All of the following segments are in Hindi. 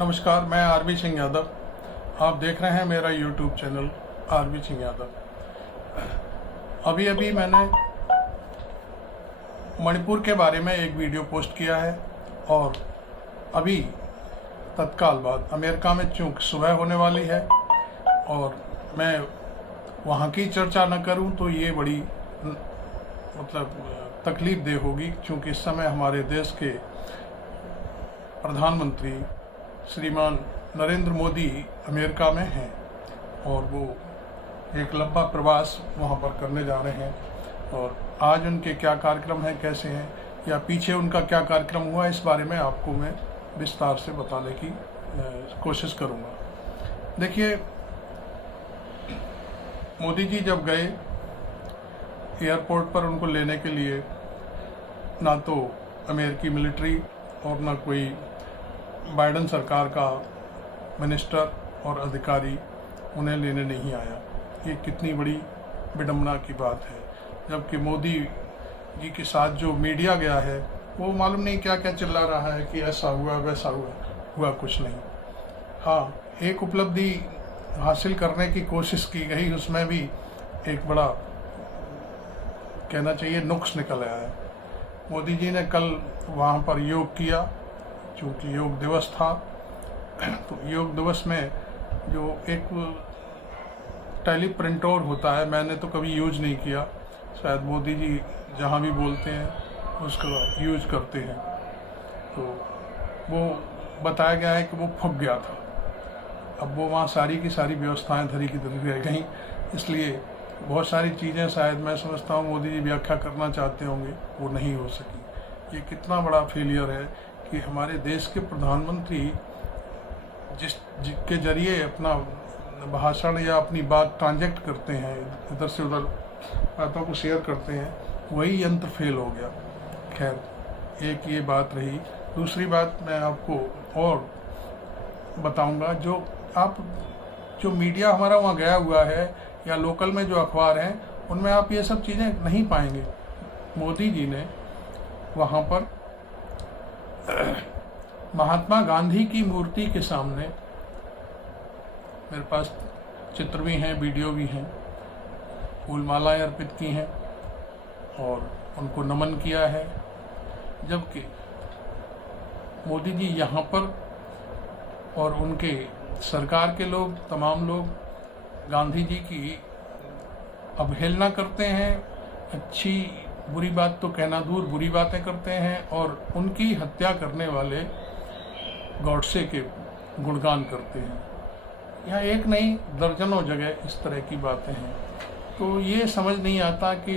नमस्कार, मैं आरबी सिंह यादव। आप देख रहे हैं मेरा YouTube channel RB Singh Yadav. अभी अभी मैंने मणिपुर के बारे में एक वीडियो पोस्ट किया है और अभी तत्काल बाद अमेरिका में चूँकि सुबह होने वाली है और मैं वहाँ की चर्चा न करूँ तो ये बड़ी तकलीफ देह होगी, क्योंकि इस समय हमारे देश के प्रधानमंत्री श्रीमान नरेंद्र मोदी अमेरिका में हैं और वो एक लंबा प्रवास वहाँ पर करने जा रहे हैं। और आज उनके क्या कार्यक्रम हैं, कैसे हैं, या पीछे उनका क्या कार्यक्रम हुआ, इस बारे में आपको मैं विस्तार से बताने की कोशिश करूँगा। देखिए, मोदी जी जब गए एयरपोर्ट पर, उनको लेने के लिए ना तो अमेरिकी मिलिट्री और ना कोई बाइडेन सरकार का मिनिस्टर और अधिकारी उन्हें लेने नहीं आया। ये कितनी बड़ी विडंबना की बात है। जबकि मोदी जी के साथ जो मीडिया गया है वो मालूम नहीं क्या क्या चिल्ला रहा है कि ऐसा हुआ वैसा हुआ कुछ नहीं। हाँ, एक उपलब्धि हासिल करने की कोशिश की गई, उसमें भी एक बड़ा कहना चाहिए नुक्स निकल आया है। मोदी जी ने कल वहाँ पर योग किया, चूँकि योग दिवस था। तो योग दिवस में जो एक टेली प्रिंटर होता है, मैंने तो कभी यूज नहीं किया, शायद मोदी जी जहाँ भी बोलते हैं उसका यूज करते हैं। तो वो बताया गया है कि वो फूक गया था। अब वो वहाँ सारी की सारी व्यवस्थाएं धरी की धरी रह गई, इसलिए बहुत सारी चीज़ें शायद मैं समझता हूँ मोदी जी व्याख्या करना चाहते होंगे, वो नहीं हो सकी। ये कितना बड़ा फेलियर है कि हमारे देश के प्रधानमंत्री जिसके जरिए अपना भाषण या अपनी बात ट्रांजेक्ट करते हैं, इधर से उधर बातों को शेयर करते हैं, वही यंत्र फेल हो गया। खैर, एक ये बात रही। दूसरी बात मैं आपको और बताऊंगा, जो मीडिया हमारा वहाँ गया हुआ है या लोकल में जो अखबार हैं, उनमें आप ये सब चीज़ें नहीं पाएंगे। मोदी जी ने वहाँ पर महात्मा गांधी की मूर्ति के सामने, मेरे पास चित्र भी हैं, वीडियो भी हैं, फूलमालाएं अर्पित की हैं और उनको नमन किया है। जबकि मोदी जी यहाँ पर और उनके सरकार के लोग, तमाम लोग गांधी जी की अवहेलना करते हैं, अच्छी बुरी बात तो कहना दूर, बुरी बातें करते हैं और उनकी हत्या करने वाले गॉडसे के गुणगान करते हैं। यहाँ एक नहीं, दर्जनों जगह इस तरह की बातें हैं। तो ये समझ नहीं आता कि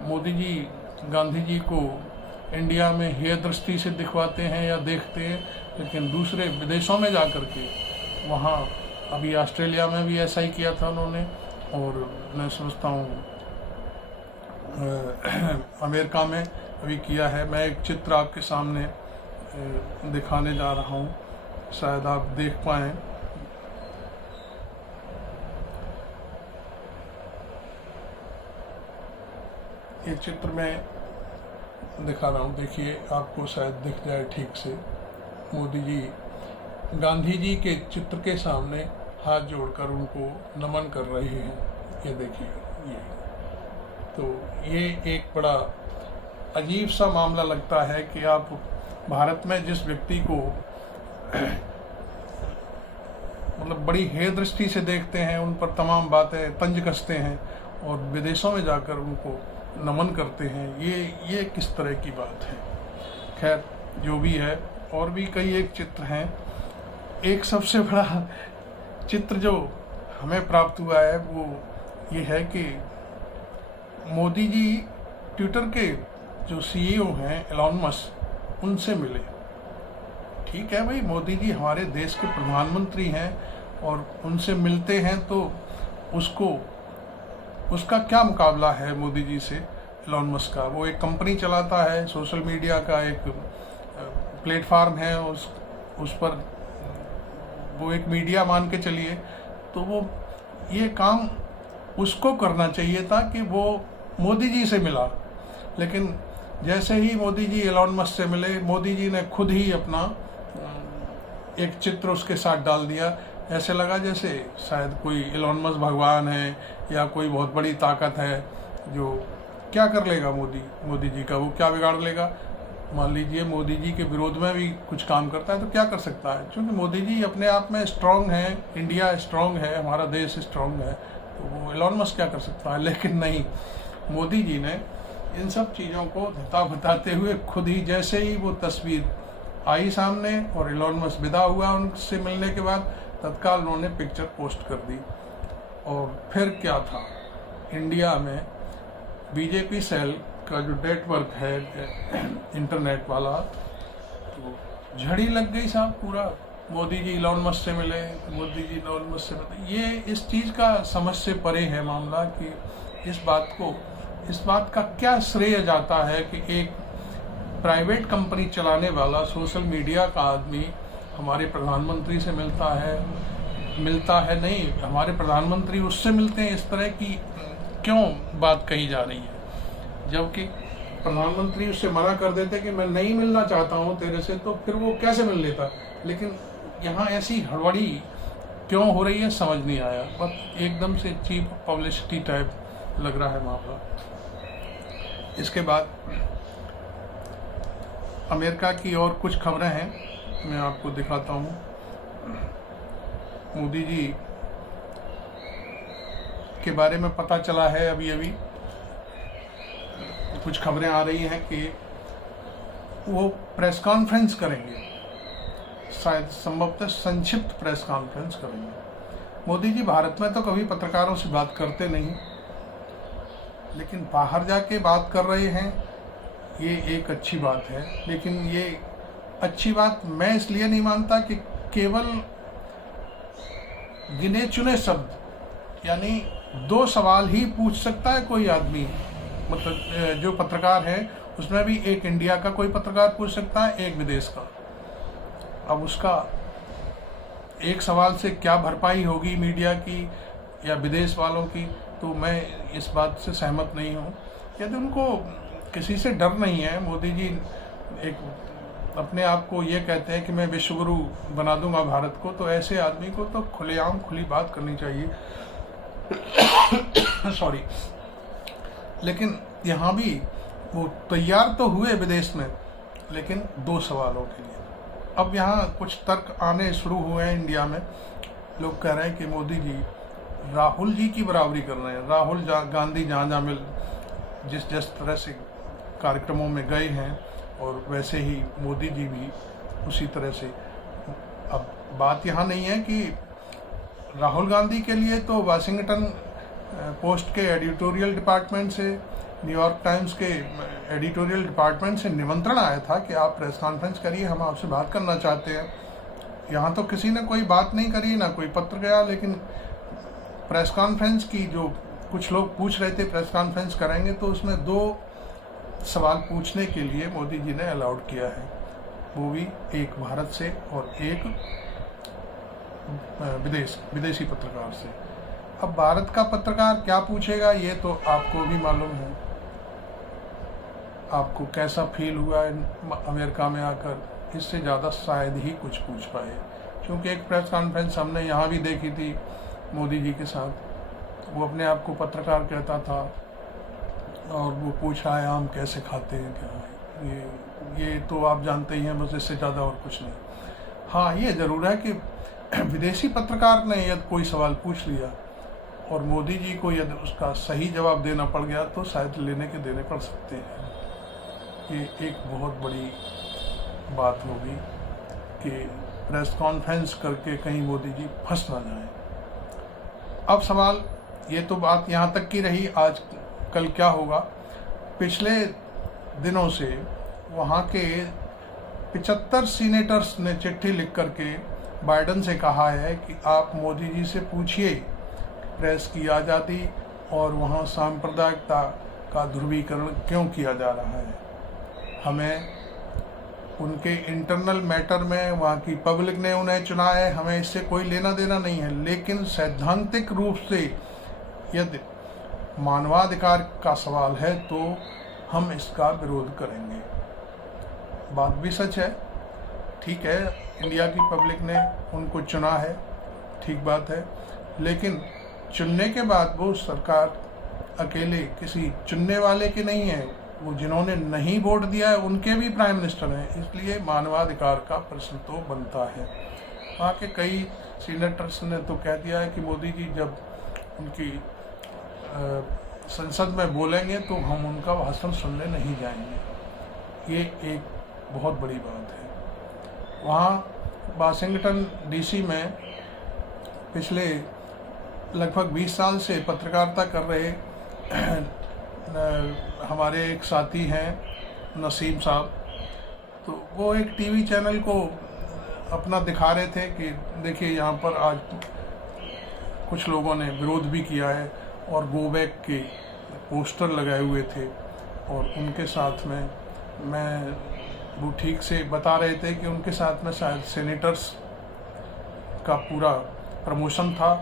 मोदी जी गांधी जी को इंडिया में हेय दृष्टि से दिखवाते हैं या देखते हैं, लेकिन दूसरे विदेशों में जाकर के, वहाँ अभी ऑस्ट्रेलिया में भी ऐसा ही किया था उन्होंने, और मैं समझता हूँ अमेरिका में अभी किया है। मैं एक चित्र आपके सामने दिखाने जा रहा हूँ, शायद आप देख पाएँ। ये चित्र मैं दिखा रहा हूँ, देखिए, आपको शायद दिख जाए ठीक से। मोदी जी गांधी जी के चित्र के सामने हाथ जोड़कर उनको नमन कर रहे हैं। ये देखिए, ये तो ये एक बड़ा अजीब सा मामला लगता है कि आप भारत में जिस व्यक्ति को बड़ी हेय दृष्टि से देखते हैं, उन पर तमाम बातें तंज कसते हैं और विदेशों में जाकर उनको नमन करते हैं, ये किस तरह की बात है। खैर, जो भी है, और भी कई एक चित्र हैं। एक सबसे बड़ा चित्र जो हमें प्राप्त हुआ है वो ये है कि मोदी जी ट्विटर के जो सीईओ हैं एलॉन मस्क, उनसे मिले। ठीक है भाई, मोदी जी हमारे देश के प्रधानमंत्री हैं और उनसे मिलते हैं तो उसका क्या मुकाबला है मोदी जी से, एलॉन मस्क का। वो एक कंपनी चलाता है, सोशल मीडिया का एक प्लेटफार्म है, उस पर वो एक मीडिया मान के चलिए। तो वो ये काम उसको करना चाहिए था कि वो मोदी जी से मिला, लेकिन जैसे ही मोदी जी एलॉन मस्क से मिले, मोदी जी ने खुद ही अपना एक चित्र उसके साथ डाल दिया, ऐसे लगा जैसे शायद कोई एलोन मस्क भगवान है या कोई बहुत बड़ी ताकत है जो क्या कर लेगा मोदी जी का, वो क्या बिगाड़ लेगा। मान लीजिए मोदी जी के विरोध में भी कुछ काम करता है तो क्या कर सकता है, क्योंकि मोदी जी अपने आप में स्ट्रांग है, इंडिया स्ट्रांग है, हमारा देश स्ट्रांग है, तो वो एलोन मस्क क्या कर सकता है। लेकिन नहीं, मोदी जी ने इन सब चीज़ों को बताते हुए खुद ही, जैसे ही वो तस्वीर आई सामने और एलोन मस्क विदा हुआ उनसे मिलने के बाद, तत्काल उन्होंने पिक्चर पोस्ट कर दी। और फिर क्या था, इंडिया में बीजेपी सेल का जो नेटवर्क है इंटरनेट वाला, तो झड़ी लग गई साहब पूरा। मोदी जी एलोन मस्क से मिले, मोदी जी एलोन मस्क से मिले। ये इस चीज़ का समझ से परे है मामला कि इस बात का क्या श्रेय जाता है कि एक प्राइवेट कंपनी चलाने वाला सोशल मीडिया का आदमी हमारे प्रधानमंत्री से मिलता है नहीं, हमारे प्रधानमंत्री उससे मिलते हैं। इस तरह की क्यों बात कही जा रही है, जबकि प्रधानमंत्री उससे मना कर देते कि मैं नहीं मिलना चाहता हूं तेरे से, तो फिर वो कैसे मिल लेता। लेकिन यहाँ ऐसी हड़बड़ी क्यों हो रही है समझ नहीं आया, बस एकदम से चीप पब्लिसिटी टाइप लग रहा है मामला। इसके बाद अमेरिका की और कुछ खबरें हैं, मैं आपको दिखाता हूँ। मोदी जी के बारे में पता चला है अभी कुछ खबरें आ रही हैं कि वो प्रेस कॉन्फ्रेंस करेंगे, शायद संभवतः संक्षिप्त प्रेस कॉन्फ्रेंस करेंगे। मोदी जी भारत में तो कभी पत्रकारों से बात करते नहीं, लेकिन बाहर जाके बात कर रहे हैं, ये एक अच्छी बात है। लेकिन ये अच्छी बात मैं इसलिए नहीं मानता कि केवल गिने चुने शब्द, यानी 2 सवाल ही पूछ सकता है कोई आदमी, मतलब जो पत्रकार है उसमें भी एक इंडिया का कोई पत्रकार पूछ सकता है, एक विदेश का। अब उसका एक सवाल से क्या भरपाई होगी मीडिया की या विदेश वालों की, तो मैं इस बात से सहमत नहीं हूँ। यदि उनको किसी से डर नहीं है, मोदी जी एक अपने आप को ये कहते हैं कि मैं विश्वगुरु बना दूंगा भारत को, तो ऐसे आदमी को तो खुलेआम खुली बात करनी चाहिए। सॉरी। लेकिन यहाँ भी वो तैयार तो हुए विदेश में, लेकिन 2 सवालों के लिए। अब यहाँ कुछ तर्क आने शुरू हुए हैं इंडिया में, लोग कह रहे हैं कि मोदी जी राहुल जी की बराबरी कर रहे हैं। राहुल गांधी जहाँ मिल जिस तरह से कार्यक्रमों में गए हैं, और वैसे ही मोदी जी भी उसी तरह से। अब बात यहाँ नहीं है कि राहुल गांधी के लिए तो वाशिंगटन पोस्ट के एडिटोरियल डिपार्टमेंट से, न्यूयॉर्क टाइम्स के एडिटोरियल डिपार्टमेंट से निमंत्रण आया था कि आप प्रेस कॉन्फ्रेंस करिए, हम आपसे बात करना चाहते हैं। यहाँ तो किसी ने कोई बात नहीं करी, ना कोई पत्र गया। लेकिन प्रेस कॉन्फ्रेंस की जो कुछ लोग पूछ रहे थे प्रेस कॉन्फ्रेंस करेंगे, तो उसमें 2 सवाल पूछने के लिए मोदी जी ने अलाउड किया है, वो भी एक भारत से और एक विदेशी पत्रकार से। अब भारत का पत्रकार क्या पूछेगा ये तो आपको भी मालूम है। आपको कैसा फील हुआ अमेरिका में आकर, इससे ज़्यादा शायद ही कुछ पूछ पाए, क्योंकि एक प्रेस कॉन्फ्रेंस हमने यहाँ भी देखी थी मोदी जी के साथ। वो अपने आप को पत्रकार कहता था और वो पूछा है आम कैसे खाते हैं, क्या ये तो आप जानते ही हैं, बस इससे ज़्यादा और कुछ नहीं। हाँ, ये ज़रूर है कि विदेशी पत्रकार ने यदि कोई सवाल पूछ लिया और मोदी जी को यदि उसका सही जवाब देना पड़ गया, तो शायद लेने के देने पड़ सकते हैं। ये एक बहुत बड़ी बात होगी कि प्रेस कॉन्फ्रेंस करके कहीं मोदी जी फंस ना जाए। अब सवाल, ये तो बात यहाँ तक की रही, आज कल क्या होगा। पिछले दिनों से वहाँ के 75 सीनेटर्स ने चिट्ठी लिख करके बाइडन से कहा है कि आप मोदी जी से पूछिए प्रेस की आज़ादी और वहाँ सांप्रदायिकता का ध्रुवीकरण क्यों किया जा रहा है। हमें उनके इंटरनल मैटर में, वहाँ की पब्लिक ने उन्हें चुना है, हमें इससे कोई लेना देना नहीं है। लेकिन सैद्धांतिक रूप से यदि मानवाधिकार का सवाल है तो हम इसका विरोध करेंगे। बात भी सच है, ठीक है। इंडिया की पब्लिक ने उनको चुना है, ठीक बात है, लेकिन चुनने के बाद वो सरकार अकेले किसी चुनने वाले के नहीं है, वो जिन्होंने नहीं वोट दिया है उनके भी प्राइम मिनिस्टर हैं। इसलिए मानवाधिकार का प्रश्न तो बनता है। वहाँ के कई सीनेटर्स ने तो कह दिया है कि मोदी जी जब उनकी संसद में बोलेंगे तो हम उनका भाषण सुनने नहीं जाएंगे। ये एक बहुत बड़ी बात है। वहाँ वाशिंगटन डीसी में पिछले लगभग 20 साल से पत्रकारिता कर रहे हमारे एक साथी हैं नसीम साहब, तो वो एक टीवी चैनल को अपना दिखा रहे थे कि देखिए यहाँ पर आज कुछ लोगों ने विरोध भी किया है और गो बैक के पोस्टर लगाए हुए थे, और उनके साथ में मैं वो ठीक से बता रहे थे कि उनके साथ में शायद सेनेटर्स का पूरा प्रमोशन था,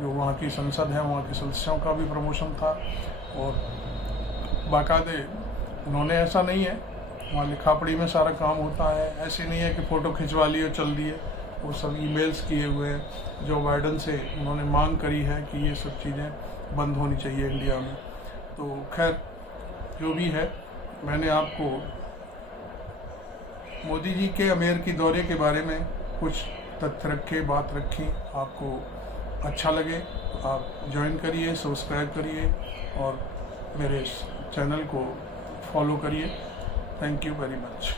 जो वहाँ की संसद है वहाँ के सदस्यों का भी प्रमोशन था। और बाकायदे उन्होंने, ऐसा नहीं है वहाँ लिखा पढ़ी में सारा काम होता है, ऐसे नहीं है कि फ़ोटो खिंचवा लिए और चल दिए, वो सब ईमेल्स किए हुए हैं। जो बाइडन से उन्होंने मांग करी है कि ये सब चीज़ें बंद होनी चाहिए इंडिया में। तो खैर जो भी है, मैंने आपको मोदी जी के अमेरिकी दौरे के बारे में कुछ तथ्य रखे, बात रखी। आपको अच्छा लगे तो आप ज्वाइन करिए, सब्सक्राइब करिए और मेरे चैनल को फॉलो करिए। Thank you very much.